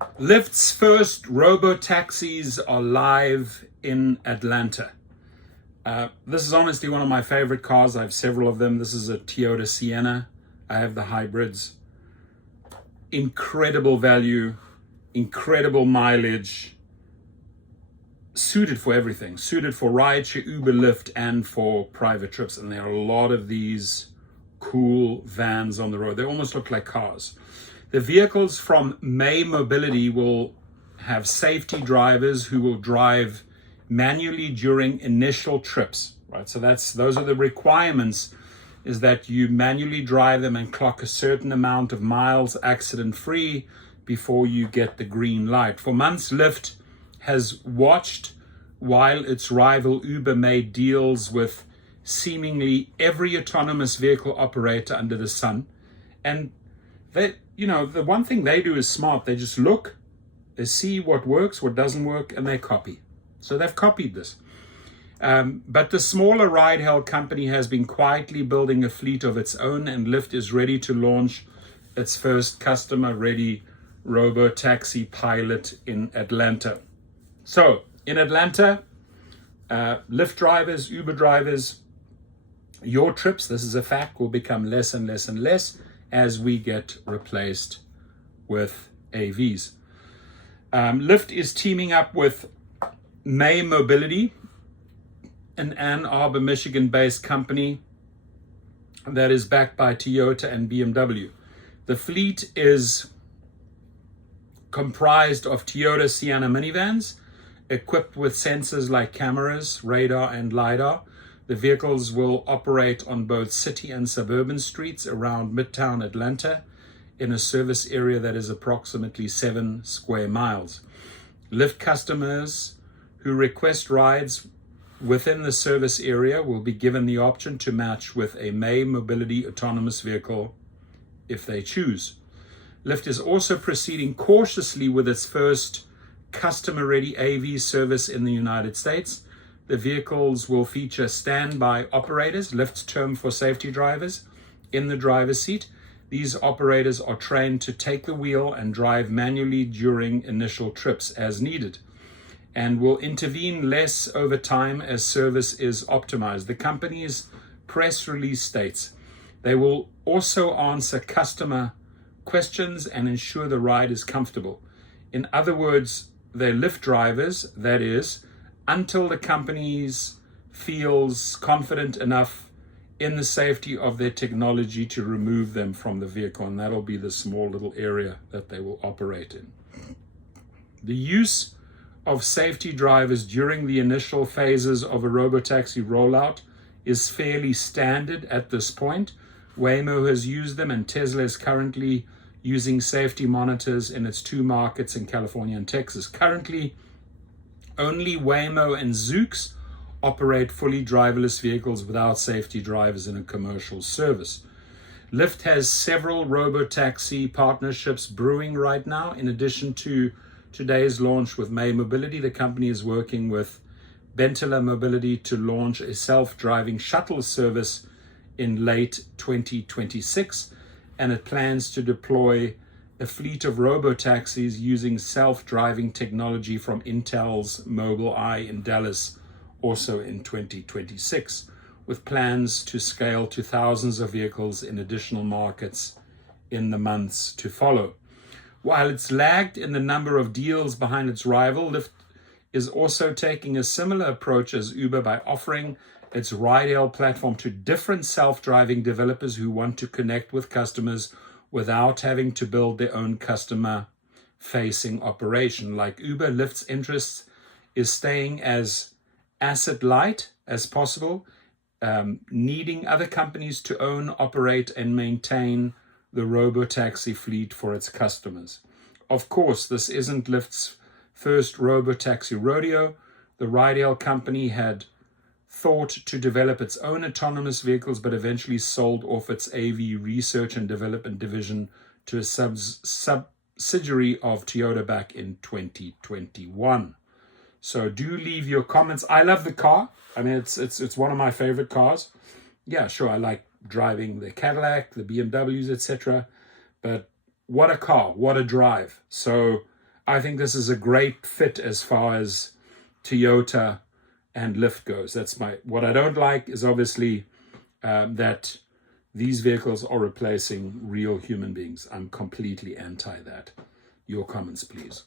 Lyft's first robotaxis are live in Atlanta. This is honestly one of my favorite cars. I have several of them. This is a Toyota Sienna. I have the hybrids. Incredible value, incredible mileage, suited for everything. Suited for rideshare, Uber, Lyft, and for private trips. And there are a lot of these cool vans on the road. They almost look like cars. The vehicles from May Mobility will have safety drivers who will drive manually during initial trips, right? So those are the requirements, is that you manually drive them and clock a certain amount of miles accident-free before you get the green light. For months, Lyft has watched while its rival Uber made deals with seemingly every autonomous vehicle operator under the sun. And they, the one thing they do is smart. They just look, they see what works, what doesn't work, and they copy. So they've copied this. But the smaller ride-hail company has been quietly building a fleet of its own, and Lyft is ready to launch its first customer-ready robo-taxi pilot in Atlanta. So in Atlanta, Lyft drivers, Uber drivers, your trips, this is a fact, will become less and less and less as we get replaced with AVs. Lyft is teaming up with May Mobility, an Ann Arbor, Michigan-based company that is backed by Toyota and BMW. The fleet is comprised of Toyota Sienna minivans equipped with sensors like cameras, radar, and LiDAR. The vehicles will operate on both city and suburban streets around Midtown Atlanta in a service area that is approximately 7 square miles. Lyft customers who request rides within the service area will be given the option to match with a May Mobility autonomous vehicle if they choose. Lyft is also proceeding cautiously with its first customer-ready AV service in the United States. The vehicles will feature standby operators, Lyft's term for safety drivers, in the driver's seat. These operators are trained to take the wheel and drive manually during initial trips as needed, and will intervene less over time as service is optimized. The company's press release states they will also answer customer questions and ensure the ride is comfortable. In other words, they're Lyft drivers, that is, until the company feels confident enough in the safety of their technology to remove them from the vehicle, and that'll be the small little area that they will operate in. The use of safety drivers during the initial phases of a robotaxi rollout is fairly standard at this point. Waymo has used them, and Tesla is currently using safety monitors in its 2 markets in California and Texas. Currently, only Waymo and Zoox operate fully driverless vehicles without safety drivers in a commercial service. Lyft has several robotaxi partnerships brewing right now. In addition to today's launch with May Mobility, the company is working with Bentala Mobility to launch a self-driving shuttle service in late 2026, and it plans to deploy a fleet of robotaxis using self-driving technology from Intel's Mobileye in Dallas also in 2026, with plans to scale to thousands of vehicles in additional markets in the months to follow. While it's lagged in the number of deals behind its rival, Lyft is also taking a similar approach as Uber by offering its ride-hail platform to different self-driving developers who want to connect with customers without having to build their own customer-facing operation. Like Uber, Lyft's interest is staying as asset-light as possible, needing other companies to own, operate, and maintain the robotaxi fleet for its customers. Of course, this isn't Lyft's first robotaxi rodeo. The ride-hail company had thought to develop its own autonomous vehicles, but eventually sold off its AV research and development division to a subsidiary of Toyota back in 2021. So do leave your comments. I love the car. I mean, it's one of my favorite cars. Yeah, sure, I like driving the Cadillac, the BMWs, etc. But what a car, what a drive. So I think this is a great fit as far as Toyota and Lyft goes. What I don't like is obviously that these vehicles are replacing real human beings. I'm completely anti that. Your comments, please.